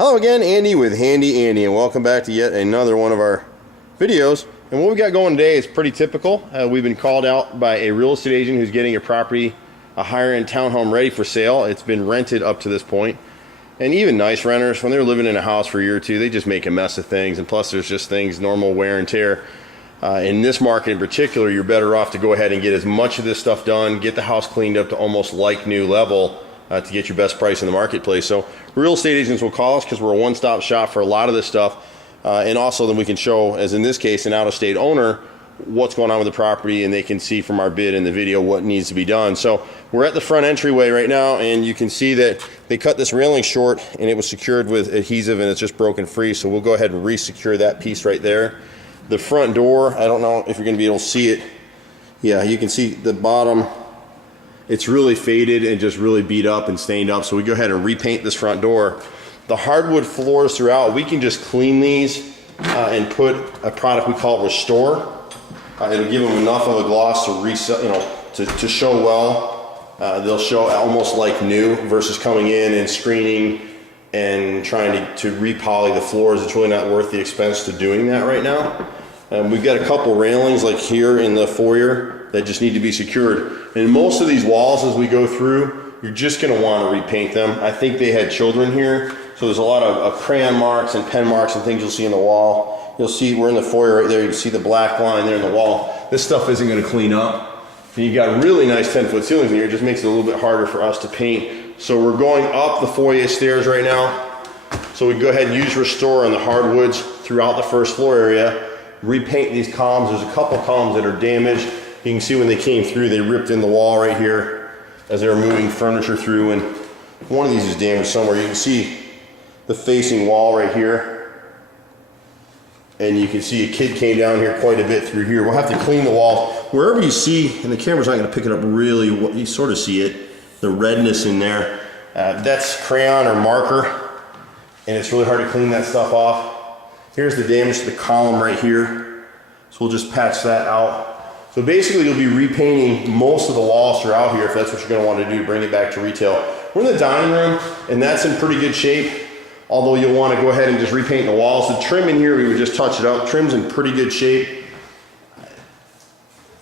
Hello again, Andy with Handy Andy, and welcome back to yet another one of our videos. And what we got going today is pretty typical. We've been called out by a real estate agent who's getting a property, a higher-end townhome ready for sale. It's been rented up to this point. And even nice renters, when they're living in a house for a year or two, they just make a mess of things. And plus there's just things, normal wear and tear. In this market in particular, you're better off to go ahead and get as much of this stuff done, get the house cleaned up to almost like new level, to get your best price in the marketplace. So real estate agents will call us because we're a one-stop shop for a lot of this stuff. And also then we can show, as in this case, an out-of-state owner, what's going on with the property, and they can see from our bid in the video what needs to be done. So we're at the front entryway right now, and you can see that they cut this railing short and it was secured with adhesive and it's just broken free. So we'll go ahead and re-secure that piece right there. The front door, I don't know if you're going to be able to see it. Yeah, you can see the bottom. It's really faded and just really beat up and stained up. So we go ahead and repaint this front door. The hardwood floors throughout, we can just clean these and put a product we call Restore. It'll give them enough of a gloss to reset, to show well. They'll show almost like new versus coming in and screening and trying to re-poly the floors. It's really not worth the expense to doing that right now. We've got a couple railings like here in the foyer that just need to be secured. And most of these walls as we go through, you're just gonna wanna repaint them. I think they had children here, so there's a lot of crayon marks and pen marks and things you'll see in the wall. You'll see we're in the foyer right there, you can see the black line there in the wall. This stuff isn't gonna clean up. And you've got really nice 10-foot ceilings in here, it just makes it a little bit harder for us to paint. So we're going up the foyer stairs right now. So we can go ahead and use Restore on the hardwoods throughout the first floor area. Repaint these columns. There's a couple columns that are damaged. You can see when they came through, they ripped in the wall right here as they were moving furniture through, and one of these is damaged somewhere. You can see the facing wall right here, and you can see a kid came down here quite a bit through here. We'll have to clean the wall. Wherever you see, and the camera's not going to pick it up really, you sort of see it, the redness in there. That's crayon or marker, and it's really hard to clean that stuff off. Here's the damage to the column right here, so we'll just patch that out. So basically you'll be repainting most of the walls throughout here if that's what you're going to want to do, bring it back to retail. We're in the dining room, and that's in pretty good shape, although you'll want to go ahead and just repaint the walls. The trim in here, we would just touch it up. Trim's in pretty good shape.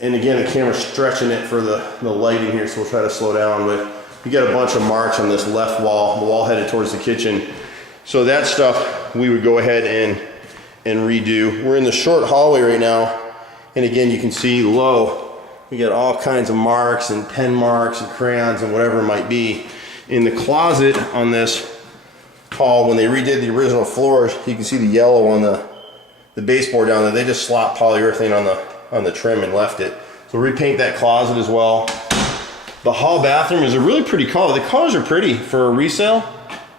And again, the camera's stretching it for the lighting here, so we'll try to slow down. But you got a bunch of marks on this left wall, the wall headed towards the kitchen. So that stuff we would go ahead and redo. We're in the short hallway right now, and again you can see low, we got all kinds of marks and pen marks and crayons and whatever it might be. In the closet on this hall, when they redid the original floors, you can see the yellow on the baseboard down there. They just slopped polyurethane on the trim and left it. So repaint that closet as well. The hall bathroom is a really pretty color. The colors are pretty for a resale.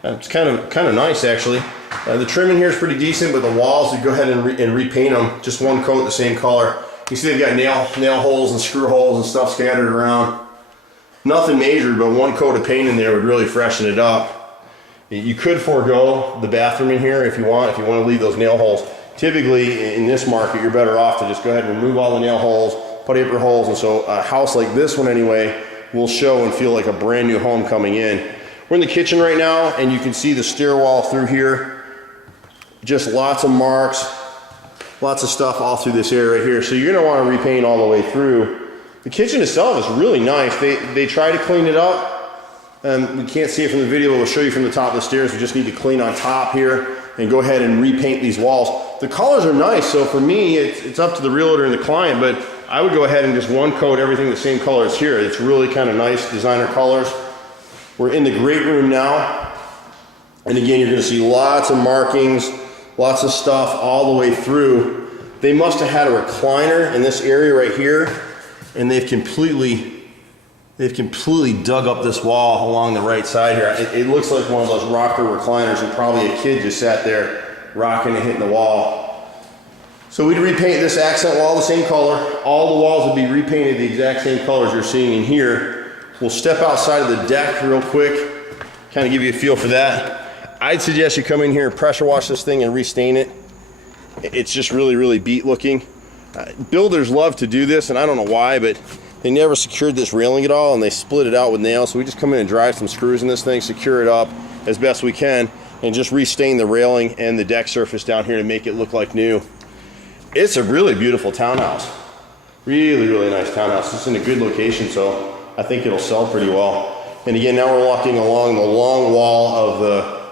It's kind of nice actually. The trim in here is pretty decent, but the walls, you go ahead and repaint them, just one coat the same color. You see they've got nail holes and screw holes and stuff scattered around. Nothing major, but one coat of paint in there would really freshen it up. You could forego the bathroom in here if you want to leave those nail holes. Typically in this market, you're better off to just go ahead and remove all the nail holes, put April holes, and so a house like this one anyway will show and feel like a brand new home coming in. We're in the kitchen right now, and you can see the stairwell through here. Just lots of marks, lots of stuff all through this area right here. So you're gonna wanna repaint all the way through. The kitchen itself is really nice. They try to clean it up. We can't see it from the video, but we'll show you from the top of the stairs. We just need to clean on top here and go ahead and repaint these walls. The colors are nice, so for me, it's up to the realtor and the client, but I would go ahead and just one coat everything the same color as here. It's really kind of nice designer colors. We're in the great room now. And again, you're gonna see lots of markings, lots of stuff all the way through. They must have had a recliner in this area right here, and they've completely dug up this wall along the right side here. It looks like one of those rocker recliners, and probably a kid just sat there rocking and hitting the wall. So we'd repaint this accent wall the same color. All the walls would be repainted the exact same colors you're seeing in here. We'll step outside of the deck real quick, kind of give you a feel for that. I'd suggest you come in here and pressure wash this thing and restain it. It's just really, really beat looking. Builders love to do this, and I don't know why, but they never secured this railing at all, and they split it out with nails. So we just come in and drive some screws in this thing, secure it up as best we can. and just restain the railing and the deck surface down here to make it look like new. It's a really beautiful townhouse. Really, really nice townhouse. It's in a good location, so I think it'll sell pretty well. And again, now we're walking along the long wall of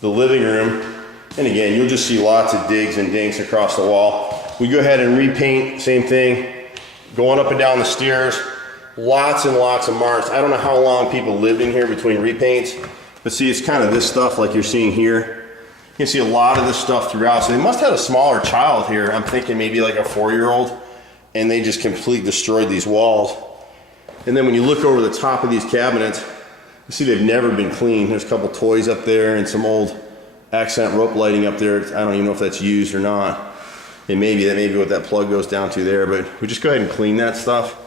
the living room. And again, you'll just see lots of digs and dinks across the wall. We go ahead and repaint, same thing. Going up and down the stairs, lots and lots of marks. I don't know how long people lived in here between repaints, but see, it's kind of this stuff like you're seeing here. You can see a lot of this stuff throughout. So they must have had a smaller child here. I'm thinking maybe like a 4-year-old, and they just completely destroyed these walls. And then when you look over the top of these cabinets, you see they've never been cleaned. There's a couple toys up there and some old accent rope lighting up there. I don't even know if that's used or not. And maybe that may be what that plug goes down to there, but we just go ahead and clean that stuff.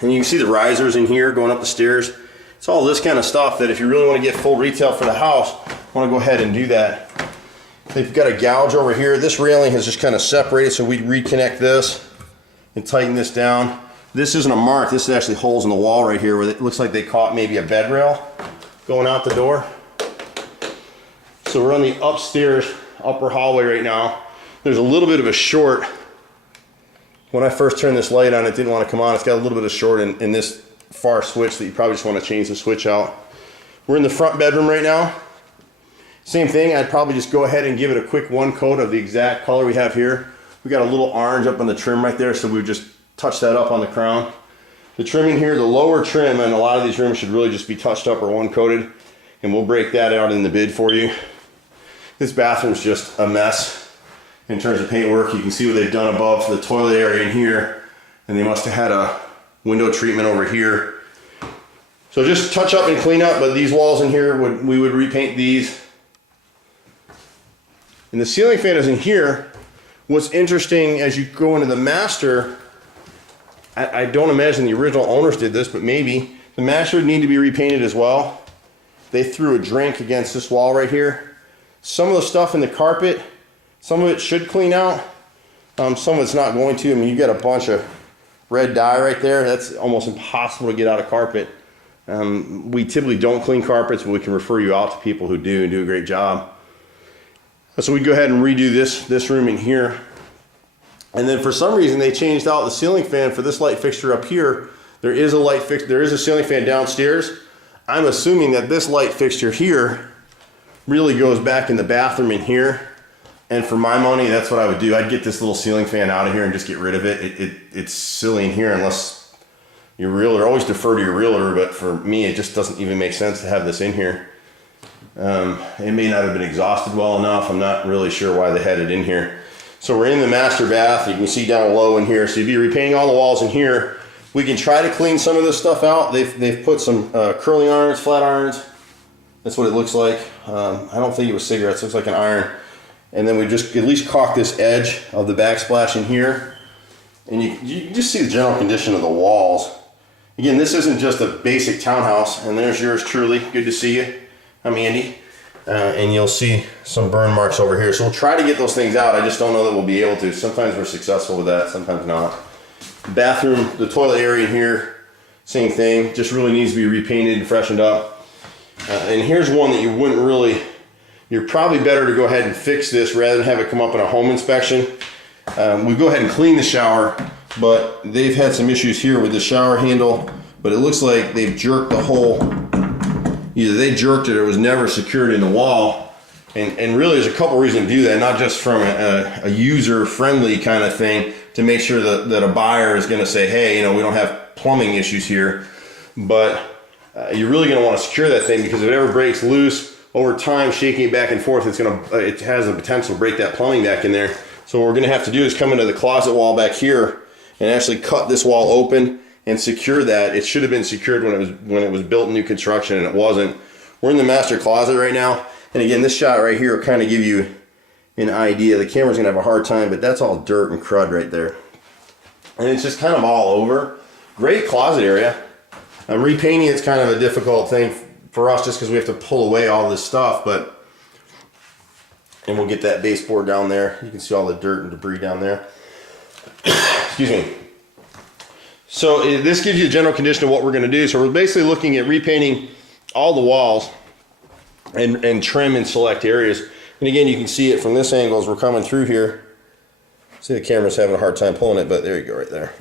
And you can see the risers in here going up the stairs. It's all this kind of stuff that if you really want to get full retail for the house, want to go ahead and do that. They've got a gouge over here. This railing has just kind of separated, so we reconnect this and tighten this down. This isn't a mark. This is actually holes in the wall right here where it looks like they caught maybe a bed rail going out the door. So we're on the upstairs, upper hallway right now. There's a little bit of a short. When I first turned this light on, it didn't want to come on. It's got a little bit of short in this far switch that you probably just want to change the switch out. We're in the front bedroom right now. Same thing, I'd probably just go ahead and give it a quick one coat of the exact color we have here. We got a little orange up on the trim right there, so we just touch that up on the crown. The trimming here, the lower trim in a lot of these rooms should really just be touched up or one coated, and we'll break that out in the bid for you. This bathroom's just a mess in terms of paint work. You can see what they've done above the toilet area in here, and they must have had a window treatment over here. So just touch up and clean up, but these walls in here, we would repaint these. And the ceiling fan is in here. What's interesting as you go into the master, I don't imagine the original owners did this, but maybe the master would need to be repainted as well. They threw a drink against this wall right here. Some of the stuff in the carpet, some of it should clean out. Some of it's not going to. I mean, you got a bunch of red dye right there. That's almost impossible to get out of carpet. We typically don't clean carpets, but we can refer you out to people who do and do a great job. So we go ahead and redo this room in here. And then for some reason they changed out the ceiling fan for this light fixture up here. There is a ceiling fan downstairs. I'm assuming that this light fixture here really goes back in the bathroom in here. And for my money, that's what I would do. I'd get this little ceiling fan out of here and just get rid of it. It's silly in here unless your realtor, always defer to your realtor, but for me, it just doesn't even make sense to have this in here. It may not have been exhausted well enough. I'm not really sure why they had it in here. So we're in the master bath. You can see down low in here. So you'd be repainting all the walls in here. We can try to clean some of this stuff out. They've put some curling irons, flat irons. That's what it looks like. I don't think it was cigarettes. It looks like an iron. And then we just at least caulk this edge of the backsplash in here. And you just see the general condition of the walls. Again, this isn't just a basic townhouse. And there's yours truly. Good to see you. I'm Andy. And you'll see some burn marks over here. So we'll try to get those things out. I just don't know that we'll be able to. Sometimes we're successful with that, sometimes not. Bathroom, the toilet area in here, same thing. Just really needs to be repainted and freshened up. And here's one that you wouldn't really, you're probably better to go ahead and fix this rather than have it come up in a home inspection. We go ahead and clean the shower, but they've had some issues here with the shower handle, but it looks like they've jerked the hole. Either they jerked it or it was never secured in the wall. And really there's a couple reasons to do that, not just from a user-friendly kind of thing to make sure that a buyer is going to say, hey, you know, we don't have plumbing issues here. But you're really going to want to secure that thing, because if it ever breaks loose, over time, shaking it back and forth, it has the potential to break that plumbing back in there. So what we're going to have to do is come into the closet wall back here and actually cut this wall open and secure that. It should have been secured when it was built in new construction, and it wasn't. We're in the master closet right now, and again, this shot right here will kind of give you an idea. The camera's gonna have a hard time, but that's all dirt and crud right there, and it's just kind of all over. Great closet area. Repainting it's kind of a difficult thing for us just because we have to pull away all this stuff, and we'll get that baseboard down there. You can see all the dirt and debris down there. Excuse me. So this gives you a general condition of what we're going to do. So we're basically looking at repainting all the walls. and trim in select areas. And again, you can see it from this angle as we're coming through here. See, the camera's having a hard time pulling it, but there you go, right there.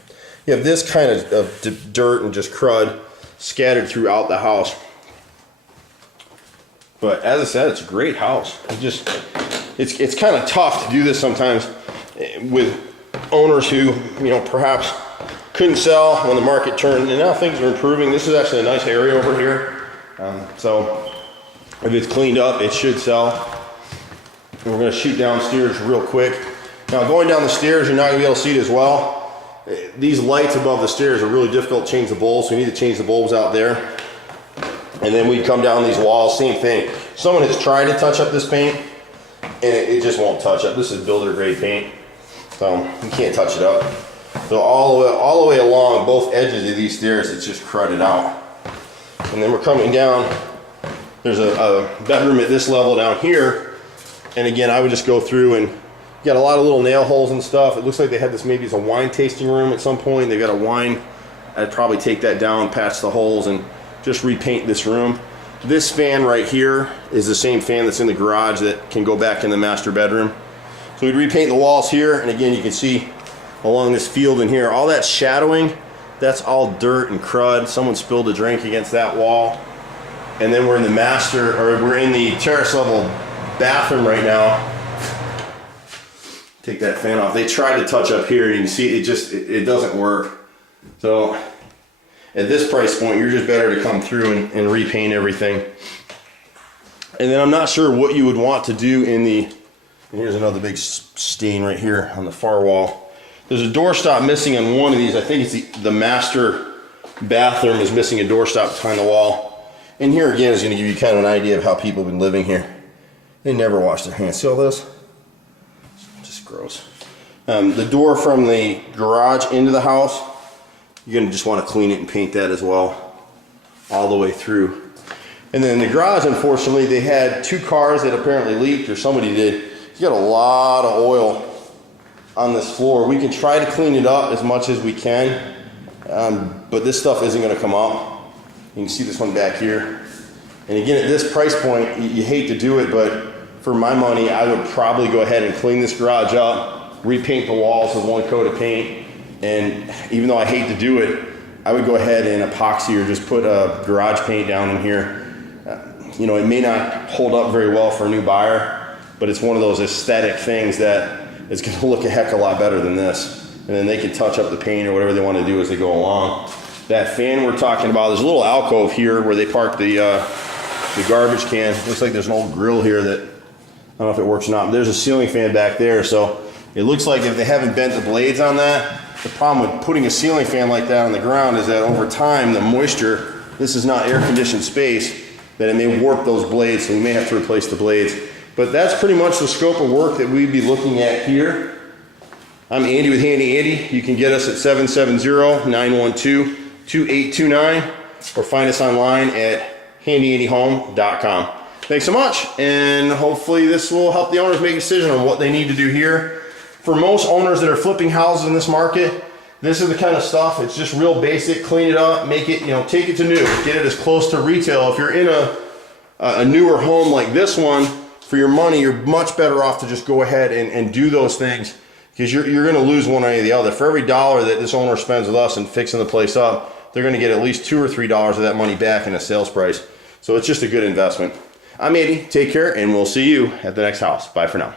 You have this kind of dirt and just crud scattered throughout the house. But as I said, it's a great house. It's kind of tough to do this sometimes with owners who, you know, perhaps couldn't sell when the market turned, and now things are improving. This is actually a nice area over here. So if it's cleaned up, it should sell. And we're gonna shoot downstairs real quick. Now going down the stairs, you're not gonna be able to see it as well. These lights above the stairs are really difficult to change the bulbs, so we need to change the bulbs out there. And then we come down these walls, same thing. Someone has tried to touch up this paint, and it just won't touch up. This is builder grade paint, so you can't touch it up. So all the way along both edges of these stairs, it's just crudded out. And then we're coming down. There's a bedroom at this level down here, and again, I would just go through and you got a lot of little nail holes and stuff. It looks like they had this maybe as a wine tasting room at some point. They've got a wine. I'd probably take that down, patch the holes, and just repaint this room. This fan right here is the same fan that's in the garage that can go back in the master bedroom. So we'd repaint the walls here, and again, you can see along this field in here, all that shadowing, that's all dirt and crud. Someone spilled a drink against that wall. And then we're in the we're in the terrace level bathroom right now. Take that fan off. They tried to touch up here, and you can see it doesn't work. So at this price point, you're just better to come through and repaint everything. And then I'm not sure what you would want to do in the, here's another big stain right here on the far wall. There's a doorstop missing on one of these. I think it's the master bathroom is missing a doorstop behind the wall. And here again is going to give you kind of an idea of how people have been living here. They never wash their hands. See all this? Just gross. The door from the garage into the house, you're gonna just want to clean it and paint that as well, all the way through. And then the garage, unfortunately, they had two cars that apparently leaked, or somebody did. You got a lot of oil on this floor. We can try to clean it up as much as we can, but this stuff isn't gonna come up. You can see this one back here. And again, at this price point, you hate to do it, but for my money, I would probably go ahead and clean this garage up, repaint the walls with one coat of paint, and even though I hate to do it, I would go ahead and epoxy or just put a garage paint down in here. You know, it may not hold up very well for a new buyer, but it's one of those aesthetic things that is gonna look a heck of a lot better than this. And then they can touch up the paint or whatever they want to do as they go along. That fan we're talking about, there's a little alcove here where they park the garbage can. Looks like there's an old grill here that, I don't know if it works or not, but there's a ceiling fan back there. So it looks like if they haven't bent the blades on that, the problem with putting a ceiling fan like that on the ground is that over time, the moisture, this is not air conditioned space, that it may warp those blades, so you may have to replace the blades. But that's pretty much the scope of work that we'd be looking at here. I'm Andy with Handy Andy. You can get us at 770-912-2829 or find us online at handyandyhome.com. Thanks so much, and hopefully this will help the owners make a decision on what they need to do here. For most owners that are flipping houses in this market, this is the kind of stuff, it's just real basic. Clean it up, make it, you know, take it to new, get it as close to retail. If you're in a newer home like this one, for your money, you're much better off to just go ahead and do those things, because you're gonna lose one way or the other. For every dollar that this owner spends with us in fixing the place up, they're gonna get at least $2 or $3 of that money back in a sales price. So it's just a good investment. I'm Andy, take care, and we'll see you at the next house. Bye for now.